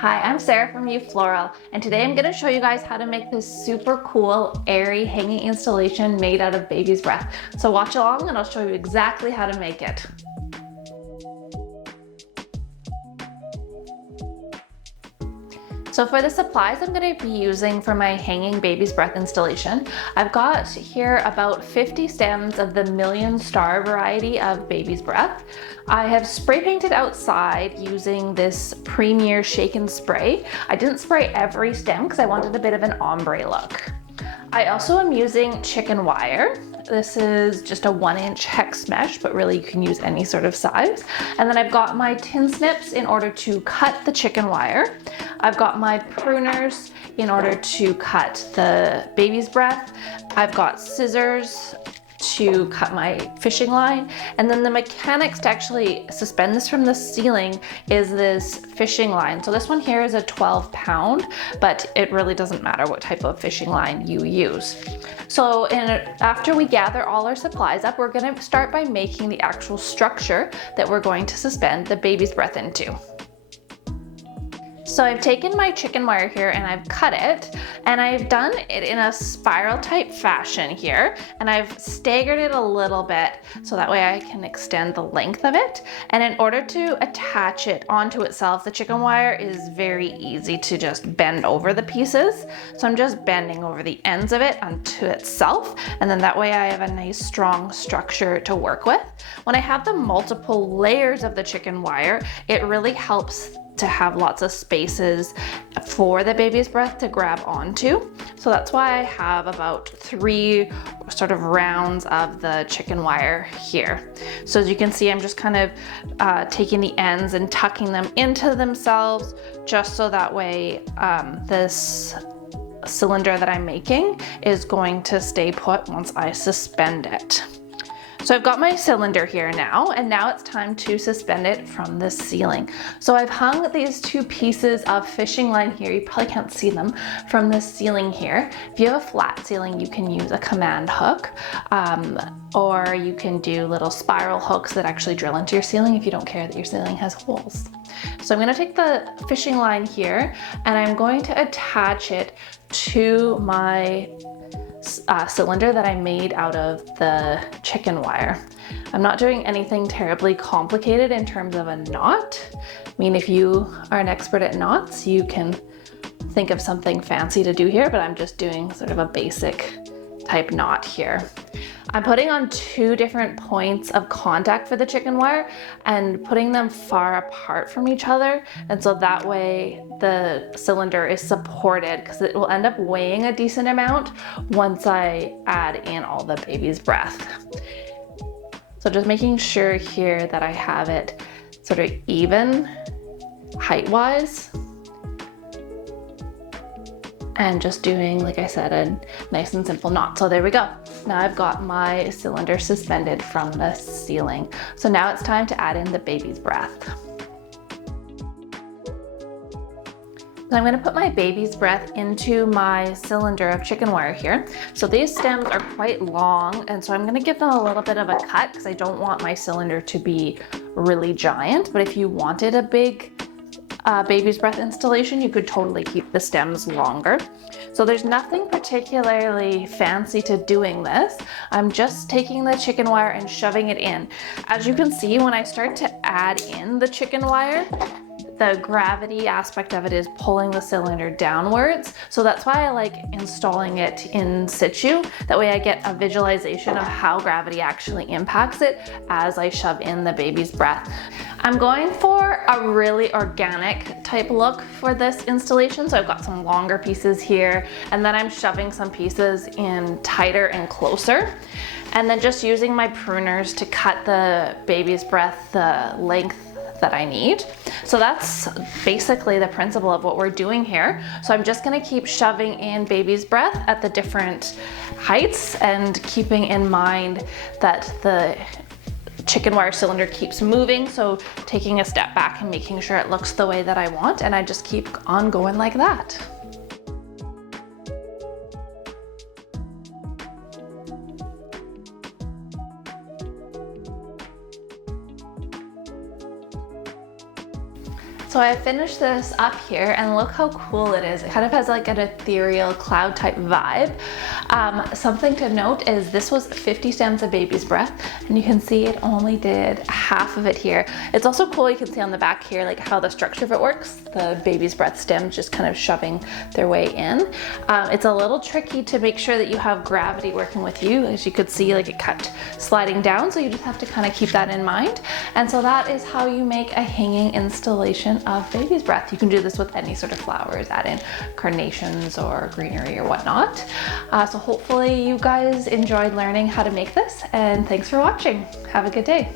Hi, I'm Sarah from You Floral, and today I'm going to show you guys how to make this super cool, airy hanging installation made out of baby's breath. So watch along and I'll show you exactly how to make it. So for the supplies I'm going to be using for my hanging baby's breath installation, I've got here about 50 stems of the Million Star variety of baby's breath. I have spray painted outside using this Premier Shake and Spray. I didn't spray every stem because I wanted a bit of an ombre look. I also am using chicken wire. This is just a 1-inch hex mesh, but really you can use any sort of size. And then I've got my tin snips in order to cut the chicken wire. I've got my pruners in order to cut the baby's breath. I've got scissors to cut my fishing line, and then the mechanics to actually suspend this from the ceiling is this fishing line. So this one here is a 12-pound, but it really doesn't matter what type of fishing line you use. So after we gather all our supplies up, we're going to start by making the actual structure that we're going to suspend the baby's breath into. So I've taken my chicken wire here and I've cut it, and I've done it in a spiral type fashion here, and I've staggered it a little bit so that way I can extend the length of it. And in order to attach it onto itself, the chicken wire is very easy to just bend over the pieces. So I'm just bending over the ends of it onto itself, and then that way I have a nice strong structure to work with. When I have the multiple layers of the chicken wire, it really helps to have lots of spaces for the baby's breath to grab onto. So that's why I have about 3 sort of rounds of the chicken wire here. So as you can see, I'm just kind of taking the ends and tucking them into themselves, just so that way this cylinder that I'm making is going to stay put once I suspend it. So I've got my cylinder here now, and now it's time to suspend it from the ceiling. So I've hung these 2 pieces of fishing line here, you probably can't see them, from the ceiling here. If you have a flat ceiling, you can use a command hook, or you can do little spiral hooks that actually drill into your ceiling if you don't care that your ceiling has holes. So I'm going to take the fishing line here and I'm going to attach it to my cylinder that I made out of the chicken wire. I'm not doing anything terribly complicated in terms of a knot. I mean, if you are an expert at knots, you can think of something fancy to do here, but I'm just doing sort of a basic type knot here. I'm putting on 2 different points of contact for the chicken wire and putting them far apart from each other, and so that way the cylinder is supported, because it will end up weighing a decent amount once I add in all the baby's breath. So just making sure here that I have it sort of even height-wise, and just doing, like I said, a nice and simple knot. So there we go. Now I've got my cylinder suspended from the ceiling. So now it's time to add in the baby's breath. So I'm going to put my baby's breath into my cylinder of chicken wire here. So these stems are quite long, and so I'm going to give them a little bit of a cut because I don't want my cylinder to be really giant. But if you wanted a big baby's breath installation, you could totally keep the stems longer. So there's nothing particularly fancy to doing this. I'm just taking the chicken wire and shoving it in. As you can see, when I start to add in the chicken wire, the gravity aspect of it is pulling the cylinder downwards. So that's why I like installing it in situ. That way I get a visualization of how gravity actually impacts it as I shove in the baby's breath. I'm going for a really organic type look for this installation. So I've got some longer pieces here, and then I'm shoving some pieces in tighter and closer. And then just using my pruners to cut the baby's breath the length that I need. So that's basically the principle of what we're doing here. So I'm just going to keep shoving in baby's breath at the different heights, and keeping in mind that the chicken wire cylinder keeps moving, so taking a step back and making sure it looks the way that I want, and I just keep on going like that. So I finished this up here and look how cool it is. It kind of has like an ethereal cloud type vibe. Something to note is this was 50 stems of baby's breath, and you can see it only did half of it here. It's also cool, you can see on the back here like how the structure of it works. The baby's breath stems just kind of shoving their way in. It's a little tricky to make sure that you have gravity working with you. As you could see, like it kept sliding down, so you just have to kind of keep that in mind. And so that is how you make a hanging installation of baby's breath. You can do this with any sort of flowers, add in carnations or greenery or whatnot. So hopefully you guys enjoyed learning how to make this, and thanks for watching. Have a good day.